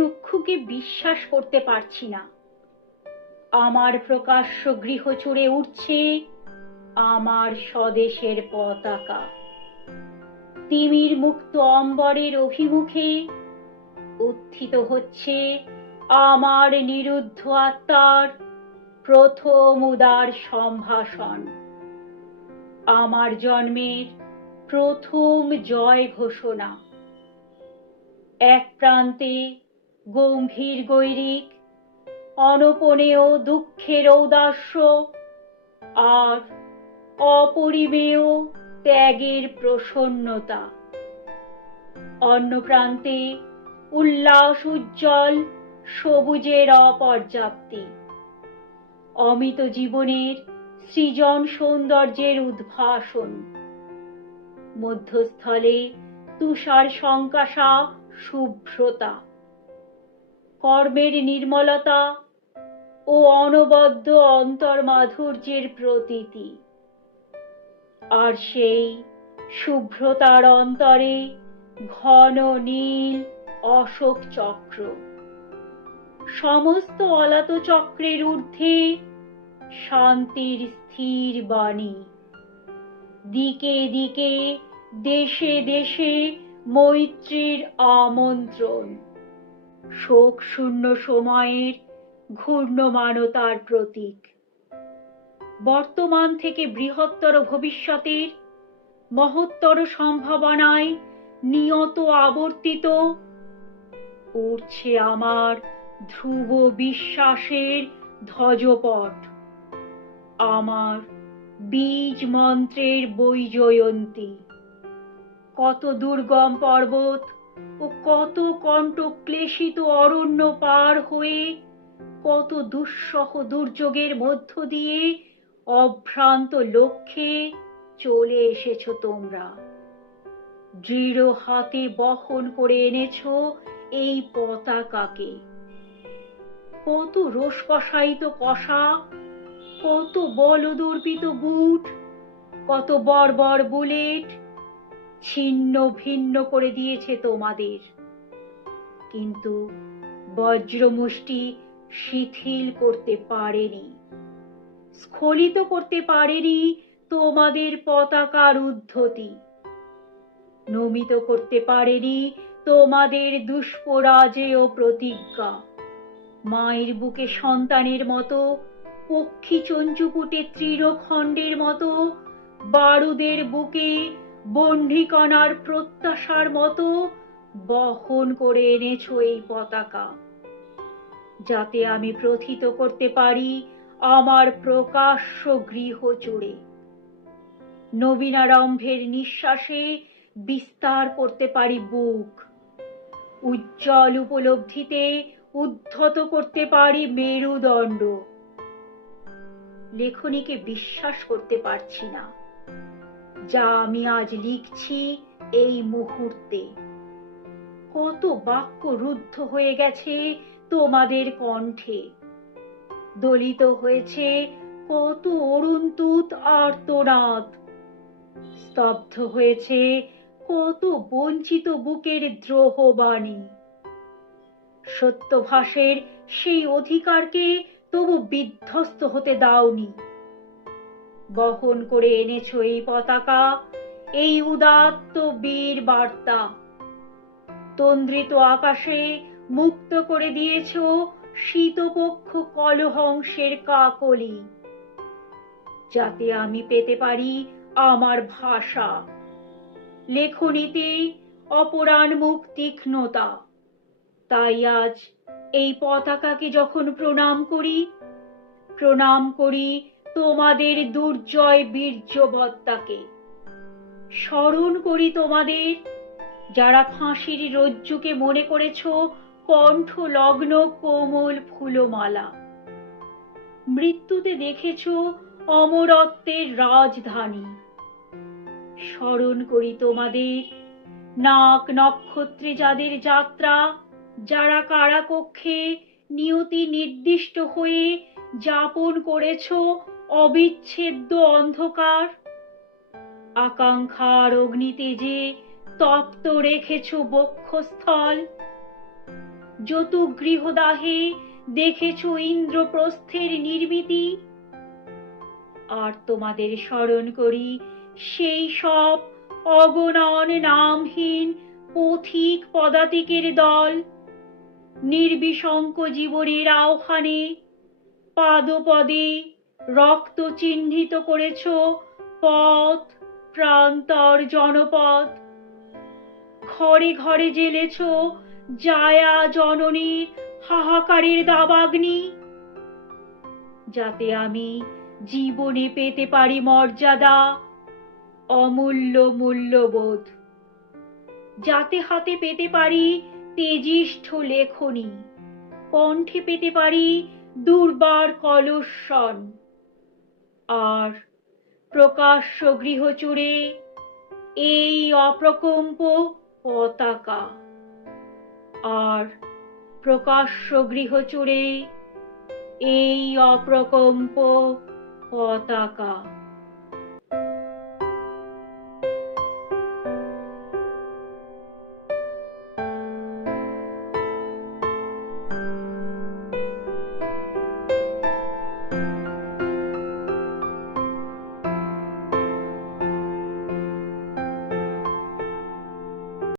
চক্ষুকে বিশ্বাস করতে পারছি না। আমার প্রকাশ্য গৃহ চড়ে উঠছে আমার স্বদেশের পতাকা। তিমির মুক্ত অম্বরের অভিমুখে উত্থিত হচ্ছে আমার নিরুদ্ধ আত্মার প্রথম উদার সম্ভাষণ। আমার জন্মের প্রথম জয় ঘোষণা। এক প্রান্তে গম্ভীর গৈরিক অনপনেয় দুঃখের ঔদাস্য, আর অপরিমেয় ত্যাগের প্রসন্নতা। অন্য প্রান্তে উল্লাস উজ্জ্বল, সবুজের অপর্যাপ্তি। অমিত জীবনের সৃজন সৌন্দর্যের উদ্ভাসন। মধ্যস্থলে তুষার সংকাশা শুভ্রতা। কর্মের নির্মলতা ও অনবদ্য অন্তর্মাধুর্যের প্রতীতি। আর সেই শুভ্রতার অন্তরে ঘন নীল অশোক চক্র। সমস্ত অলাত চক্রের ঊর্ধ্বে শান্তির স্থির বাণী। দিকে দিকে, দেশে দেশে মৈত্রীর আমন্ত্রণ। শোক শূন্য সময়ের ঘূর্ণমানতার প্রতীক। বর্তমান থেকে বৃহত্তর ভবিষ্যতের মহত্তর সম্ভাবনায় নিয়ত আবর্তিত উঠছে আমার ধ্রুব বিশ্বাসের ধ্বজপট। আমার বীজ মন্ত্রের বৈজয়ন্তী। কত দুর্গম পর্বত ও কত কণ্ঠ ক্লেশিত অরণ্য পার হয়ে, কত দুঃসহ দুর্যোগের মধ্য দিয়ে অভ্রান্ত লক্ষ্যে চলে এসেছ তোমরা। দৃঢ় হাতে বহন করে এনেছ এই পতাকাকে। কত রোষ কষায়িত কষা, কত বলদর্পিত বুট কত বর্বর বুলেট ছিন্ন ভিন্ন করে দিয়েছে তোমাদের। কিন্তু বজ্রমুষ্টি শিথিল করতে পারেনি, স্খলিত করতে পারেনি তোমাদের পতাকার উদ্ধতি। নমিত করতে পারেনি তোমাদের দুষ্পরাজেয় প্রতিজ্ঞা। মায়ের বুকে সন্তানের মতো, পক্ষী চঞ্চুপুটে তৃণখণ্ডের মতো, বারুদের বুকে বন্ধিকণার প্রত্যাশার মতো বহন করে এনেছো এই পতাকা। যাতে আমি প্রথিত করতে পারি আমার প্রকাশ্য গৃহ জুড়ে। নবীনারম্ভের নিঃশ্বাসে বিস্তার করতে পারি বুক। উজ্জ্বল উপলব্ধিতে উদ্ধত করতে পারি মেরুদণ্ড। লেখনীকে বিশ্বাস করতে পারছি না। যা আমি আজ লিখছি এই মুহূর্তে। কত বাক্য রুদ্ধ হয়ে গেছে তোমাদের কণ্ঠে। দলিত হয়েছে কত অরুণতুত আর্তনাদ। স্তব্ধ হয়েছে কত বঞ্চিত বুকের দ্রোহবাণী। সত্যভাষের সেই অধিকারকে তবু বিধ্বস্ত হতে দাওনি। বহন করে এনেছো এই পতাকা, এই উদাত্ত বীর বার্তা। তন্দ্রিত আকাশে মুক্ত করে দিয়েছ শীতপক্ষ কলহংসের কাকলি। যাতে আমি পেতে পারি আমার ভাষা। লেখনীতে অপরাণমুখ তীক্ষ্ণতা। তাই আজ এই পতাকাকে যখন প্রণাম করি প্রণাম করি তোমাদের দুর্জয় বীর্যবত্তাকে। স্মরণ করি তোমাদের, যারা ফাঁসির রজ্জুকে মনে করেছ কণ্ঠ লগ্ন কোমল ফুলমালা। মৃত্যুতে দেখেছ অমরত্বের রাজধানী। স্মরণ করি তোমাদের, নাক নক্ষত্রে যাদের যাত্রা, যারা কারাকক্ষে নিয়তি নির্দিষ্ট হয়ে যাপন করেছ অবিচ্ছেদ্য অন্ধকার। আকাঙ্ক্ষার অগ্নিতে যে তপ্ত রেখেছ বক্ষস্থল যত গৃহদাহে দেখেছ ইন্দ্রপ্রস্থের নির্মিতি। আর তোমাদের স্মরণ করি সেই সব অগণন নামহীন পথিক পদাতিকের দল। নির্বিশঙ্ক জীবনের আহ্বানে পাদপদে রক্ত চিহ্নিত করেছ পথ, প্রান্তর জনপদ ঘরে ঘরে জেলেছ জায়া জননীর হাহাকারের দাবাগ্নি। যাতে আমি জীবনে পেতে পারি মর্যাদা, অমূল্য মূল্যবোধ। যাতে হাতে পেতে পারি তেজিষ্ঠ লেখনী। কণ্ঠে পেতে পারি দুর্বার কলস্বন আর প্রকাশ্য গৃহচূড়ে এই অপ্রকম্প পতাকা। আর প্রকাশ্য গৃহচূড়ে এই অপ্রকম্প পতাকা।